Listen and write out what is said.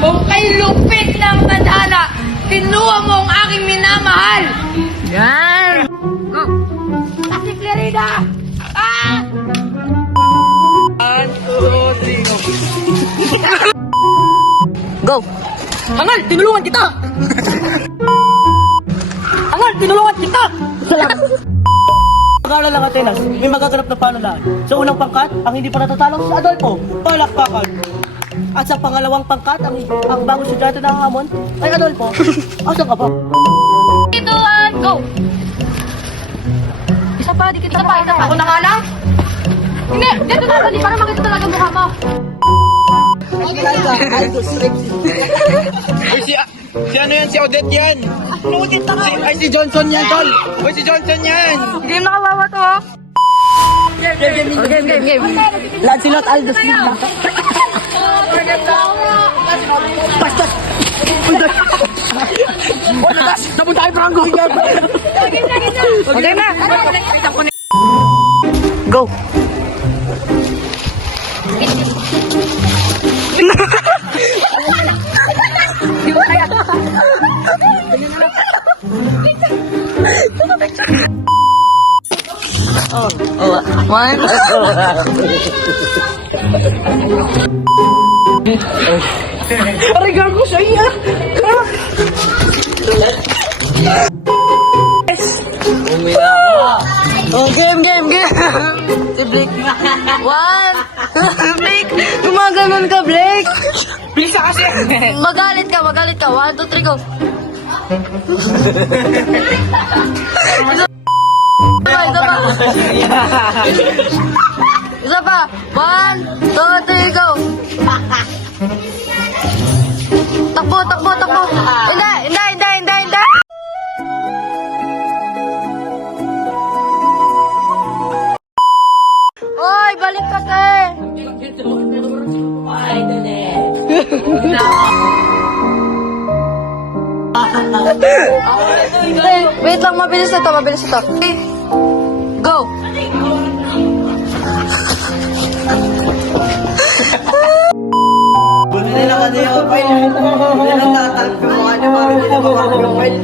Kung kay lupit ng tadhana, kinuha mo ang aking minamahal. Yan! Go! Kasi Clarida! Ah! Go! Angal, tinulungan kita! Angal, tinulungan kita! Pag-aaral lang Atenas, may magaganap na panulaan. Sa unang pangkat, ang hindi pa natatalo si Adolfo, palakpakan. At sa pangalawang pangkat, ang bagong estudyante na hamon ay Adolfo. Asan ka ba? Ito and go! Isa pa, di kita pa. Ako na nga lang? Hindi, dito na dali para makita talaga mukha mo. Ay, si ano yan? Si Odette yan. Si Johnson yan, tol. Uy, si Johnson yan. Game na kawawa to, ha? Game. Lancelot Aldos dito. Napunta tayo, Franco! Okay na! Go! One. Arigal ko siya iya! Oh, game! Si Blake. One. Blake, gumaganon ka, Blake. Bisa kasi. Magalit ka. 1, 2, 3, go. Isa pa. 1, 2, 3, go. Takbo. Hindi. Hoy, balik ka Wait lang, mabilis na to. Okay. Go! Hindi lang ano yung file. Hindi lang tatalp yung mga niya. Bakit hindi na makarap yung file?